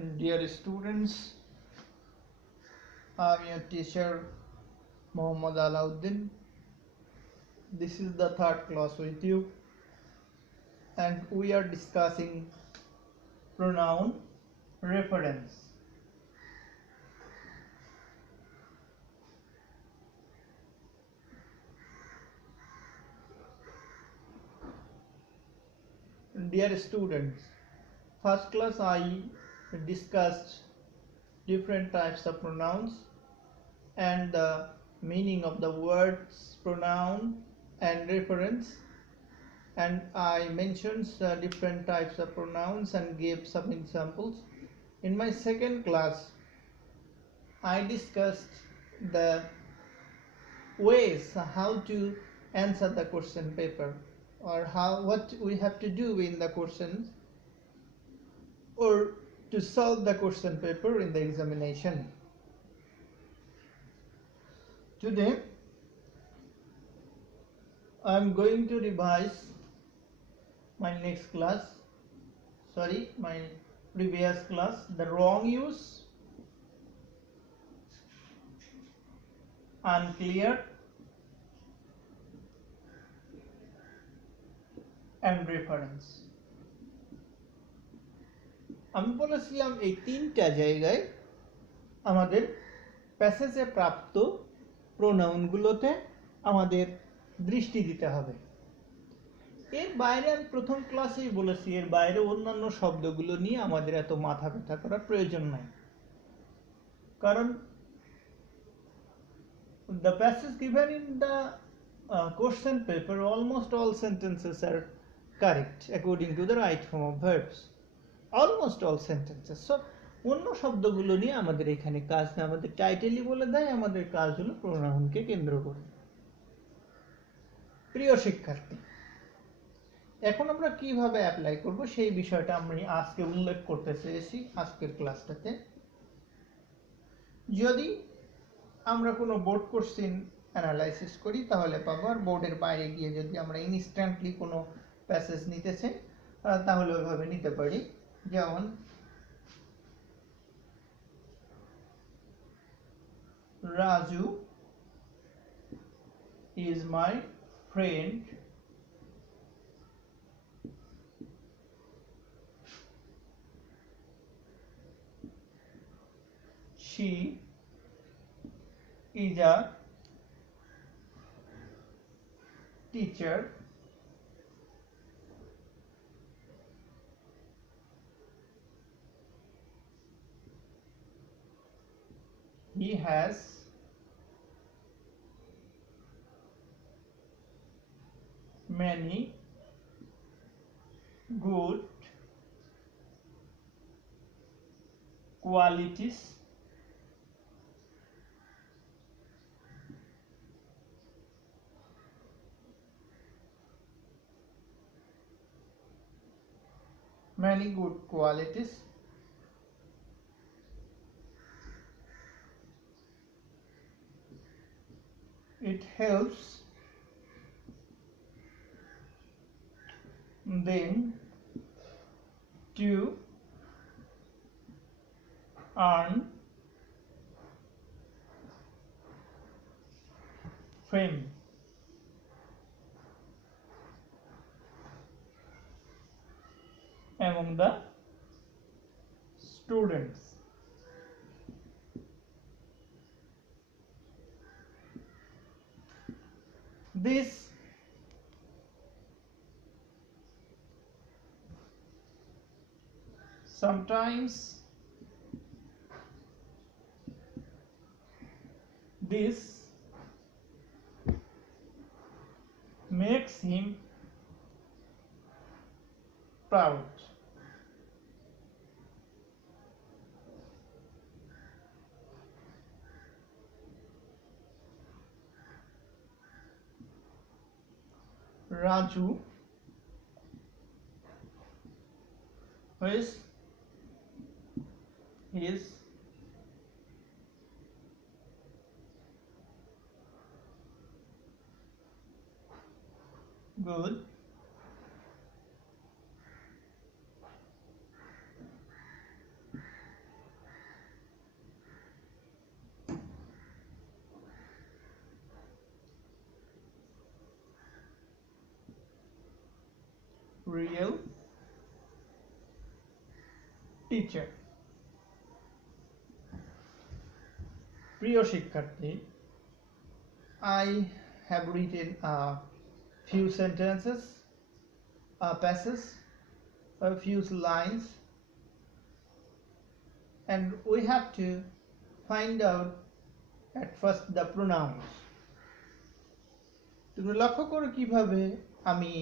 Dear students, I am your teacher Muhammad Alauddin. This is the third class with you, and we are discussing pronoun reference. Dear students, first class I discussed different types of pronouns and the meaning of the words pronoun and reference, and I mentioned different types of pronouns and gave some examples. In my second class I discussed the ways how to answer the question paper, or what we have to do in the questions, or to solve the question paper in the examination. Today I am going to revise my previous class, the wrong use, unclear, and reference. আমি বলেছিলাম এই তিনটা জায়গায় আমাদের প্যাসেজে প্রাপ্ত প্রোনাউনগুলোতে আমাদের দৃষ্টি দিতে হবে। এর বাইরে আমি প্রথম ক্লাসেই বলেছি, এর বাইরে অন্যান্য শব্দগুলো নিয়ে আমাদের এত মাথা ব্যথা করার প্রয়োজন নাই, কারণ the passage given in the question paper, almost all sentences are correct according to the right form of verbs, almost all sentences. So অন্য শব্দগুলো নিয়ে আমাদের এখানে কাজ না, আমাদের টাইটেলই বলে দেয় আমাদের কাজ হলো প্রোনাউনকে কেন্দ্র করে। প্রিয় শিক্ষার্থী, এখন আমরা কিভাবে অ্যাপ্লাই করব সেই বিষয়টা আমি আজকে উল্লেখ করতে চেয়েছি আজকের ক্লাসটাতে। যদি আমরা কোনো বোর্ড কোশ্চেন অ্যানালাইসিস করি তাহলে পাবো, আর বোর্ডের বাইরে গিয়ে যদি আমরা ইনস্ট্যান্টলি কোনো প্যাসেজ নিতে চাই তাহলে ওইভাবে নিতে পারি। যেমন Raju is my friend, she is a teacher, he has many good qualities, many good qualities. It helps them to earn fame. Among the students. This sometimes makes him proud. Raju is good real teacher. প্রিয় শিক্ষার্থী, I have written a few sentences, a passage, a few lines, and we have to find out at first the pronouns. তুমি লক্ষ্য করো কিভাবে আমি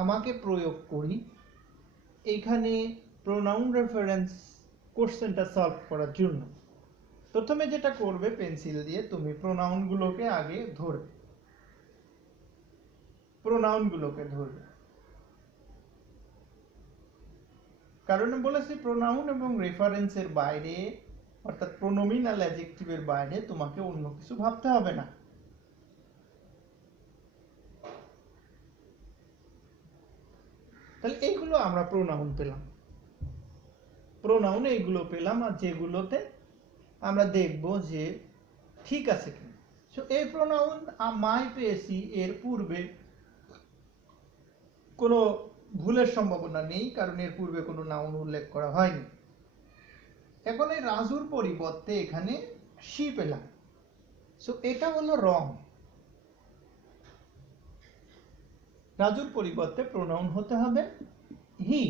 আমাকে প্রয়োগ করি এইখানে pronoun reference কোশ্চেনটা সলভ করার জন্য। প্রথমে যেটা করবে, পেন্সিল দিয়ে তুমি প্রোনাউনগুলোকে আগে ধরবে, কারণ বলেছি প্রোনাউন এবং রেফারেন্সের বাইরে অর্থাৎ প্রোনোমিনাল অ্যাডজেক্টিভের বাইরে তোমাকে অন্য কিছু ভাবতে হবে না। তাহলে এইগুলো আমরা প্রোনাউন পেলাম, প্রোনাউন এইগুলো পেলাম, আর যেগুলোতে আমরা দেখব যে ঠিক আছে কিনা। সো এই প্রোনাউন মাই পেয়েছি, এর পূর্বে কোনো ভুলের সম্ভাবনা নেই, কারণ এর পূর্বে কোনো নাউন উল্লেখ করা হয়নি। এখন এই রাজুর পরিবর্তে এখানে শি পেলাম, সো এটা হলো রং। রাজুর পরিবর্তে প্রোনাউন হতে হবে হি।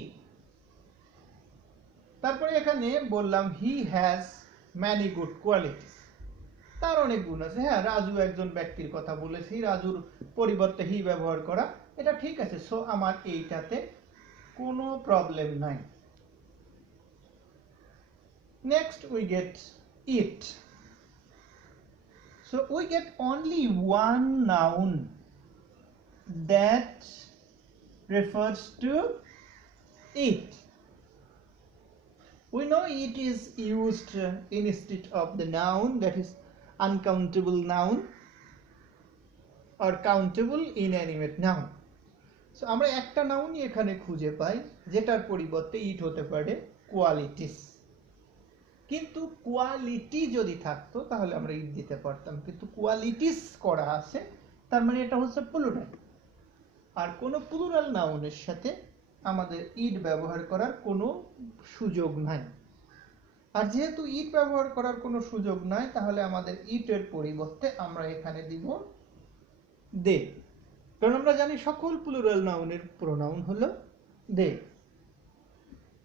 তারপরে এখানে বললাম he has many good qualities, তার অনেক গুণ আছে। হ্যাঁ, রাজু একজন ব্যক্তির কথা বলেছি, রাজুর পরিবর্তে হি ব্যবহার করা এটা ঠিক আছে, সো আমার এইটাতে কোনো প্রবলেম নাই। Next we get it. So we get only one noun that refers to it. We know it is used instead of the noun, that is uncountable noun or countable inanimate noun. So আমরা একটা নাউনই এখানে খুঁজে পাই যেটার পরিবর্তে ইট হতে পারে কোয়ালিটিস, কিন্তু কোয়ালিটি যদি থাকতো তাহলে আমরা ইট দিতে পারতাম, কিন্তু কোয়ালিটিস করা আছে, তার মানে এটা হচ্ছে প্লুরাল। আর কোনো প্লুরাল নাউনের সাথে আমাদের ইট ব্যবহার করার কোনো সুযোগ নাই। আর যেহেতু ইট ব্যবহার করার কোনো সুযোগ নাই, তাহলে আমাদের ইটের পরিবর্তে আমরা এখানে দিব দে, কারণ আমরা জানি সকল প্লুরাল নাউনের প্রোনাউন হলো দে।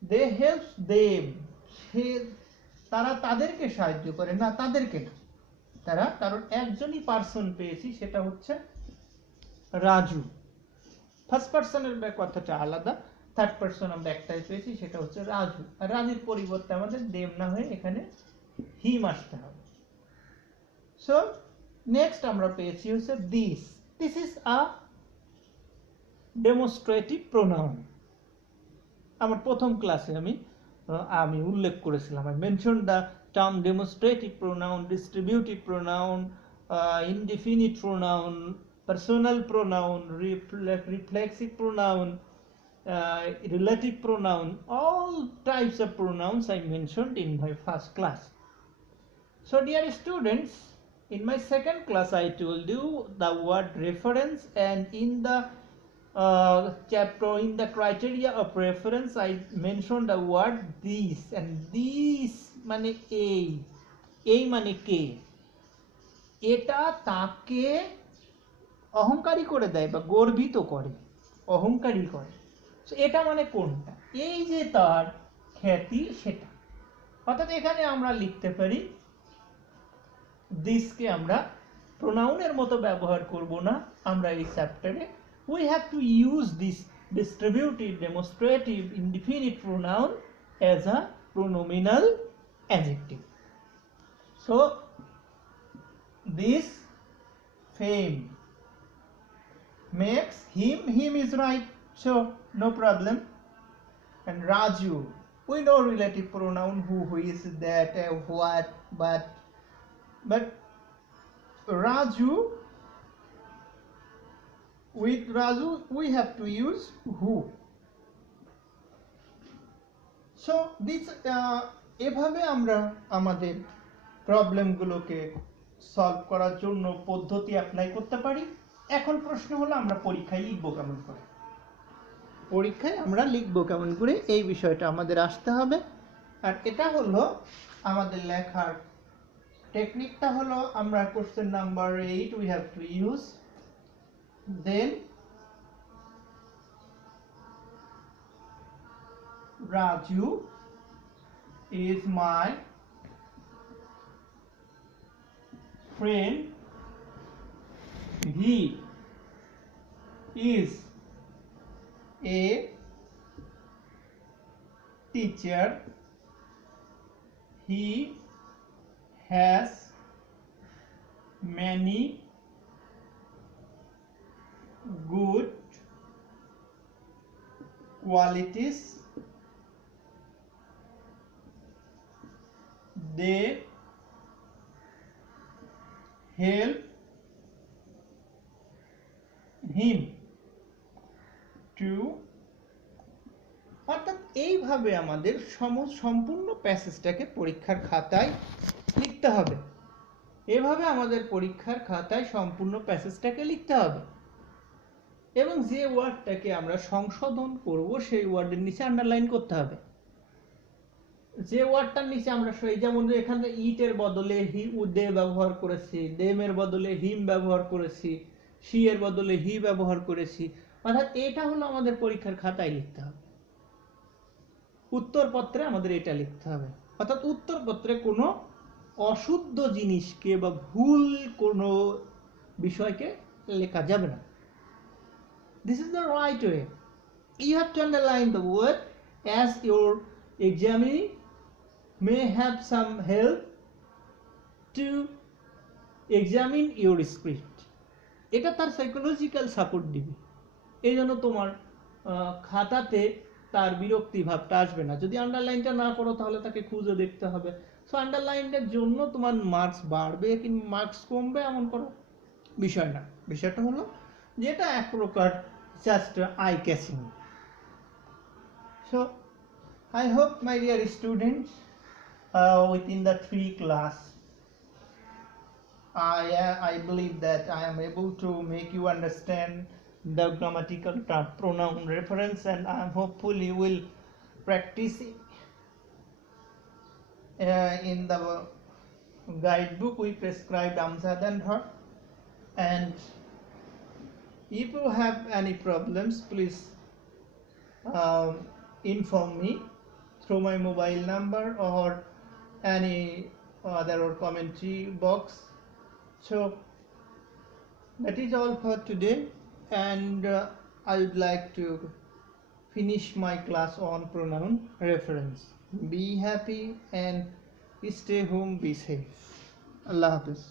দে হেল্পস দেম, তারা তাদেরকে সাহায্য করে, না তাদেরকে না, তারা, কারণ একজনই পার্সন পেয়েছি, সেটা হচ্ছে রাজু। ফার্স্ট পার্সনের কথাটা আলাদা, থার্ড পার্সন আমরা একটাই পেয়েছি, সেটা হচ্ছে রাজু। আর রাজুর পরিবর্তে আমাদের দেম না হয়ে এখানে হিম আসতে হবে। সো নেক্সট আমরা পেয়েছি হচ্ছে this. This is a demonstrative pronoun. আমার প্রথম ক্লাসে আমি উল্লেখ করেছিলাম, I mention the term demonstrative pronoun, distributive pronoun, indefinite pronoun, personal pronoun, reflexive pronoun, relative pronoun, all types of pronouns I mentioned in my first class. So dear students, in my second class I told you the word reference, and in the chapter, in the criteria of reference, I mentioned the word this, and this মানে এই মানে কে, এটা তাকে অহংকারী করে দেয় বা গর্বিত করে, অহংকারী করে। এটা মানে কোনটা, এই যে তার খ্যাতি সেটা। অর্থাৎ এখানে আমরা লিখতে পারি দিসকে আমরা প্রোনাউনের মতো ব্যবহার করব না, আমরা এই চ্যাপ্টারে we have to use this distributive demonstrative indefinite pronoun as a pronominal adjective. So this fame makes him is right, so no problem. And Raju, we know relative pronoun who is, that, what, but Raju, with Raju we have to use who. So this এভাবে আমরা আমাদের প্রবলেমগুলোকে সলভ করার জন্য পদ্ধতি অ্যাপ্লাই করতে পারি। এখন প্রশ্ন হলো আমরা পরীক্ষায় লিখব কেমন করে। পরীক্ষায় আমরা লিখবো কেমন করে এই বিষয়টা আমাদের আসতে হবে। আর এটা হলো আমাদের লেখার টেকনিকটা হলো আমরা question number 8 we have to use, then Raju is my friend, he is a teacher, he has many good qualities, they help him to, অর্থাৎ এইভাবে আমাদের সম্পূর্ণ প্যাসেজটাকে পরীক্ষার খাতায় লিখতে হবে। এভাবে আমাদের পরীক্ষার খাতায় সম্পূর্ণ প্যাসেজটাকে লিখতে হবে এবং যে ওয়ার্ডটাকে আমরা সংশোধন করব সেই ওয়ার্ডের নিচে আন্ডারলাইন করতে হবে। যে ওয়ার্ডটার নিচে আমরা যেমন এখানে ইটের বদলে দে ব্যবহার করেছি, দেমের বদলে হিম ব্যবহার করেছি, সি এর বদলে হি ব্যবহার করেছি, অর্থাৎ এটা হলো আমাদের পরীক্ষার খাতায় লিখতে হবে। উত্তরপত্রে আমাদের এটা লিখতে হবে, অর্থাৎ উত্তরপত্রে কোনো অশুদ্ধ জিনিসকে বা ভুল কোনো বিষয়কে লেখা যাবে না। This is the right way. You have to underline the word as your examinee may have some help to examine your script. এটা তার সাইকোলজিক্যাল সাপোর্ট দিবে, এই জন্য তোমার খাতাতে তার বিরক্তি ভাবটা আসবে না। যদি আন্ডারলাইনটা না করো তাহলে তাকে খুঁজে দেখতে হবে। সো আন্ডারলাইনটার জন্য তোমার মার্কস বাড়বে কিংবা মার্কস কমবে এমন কোনো বিষয় না। বিষয়টা হলো যেটা এক প্রকার just eye catching. So I hope, my dear students, within the 3 class, I believe that I am able to make you understand the grammatical term pronoun reference, and I am hopeful you will practice in the guidebook we prescribed Amjad and her. And if you have any problems, please inform me through my mobile number or any other commentary box. So that is all for today, and I would like to finish my class on pronoun reference. Be happy and stay home, be safe. Allah Hafiz.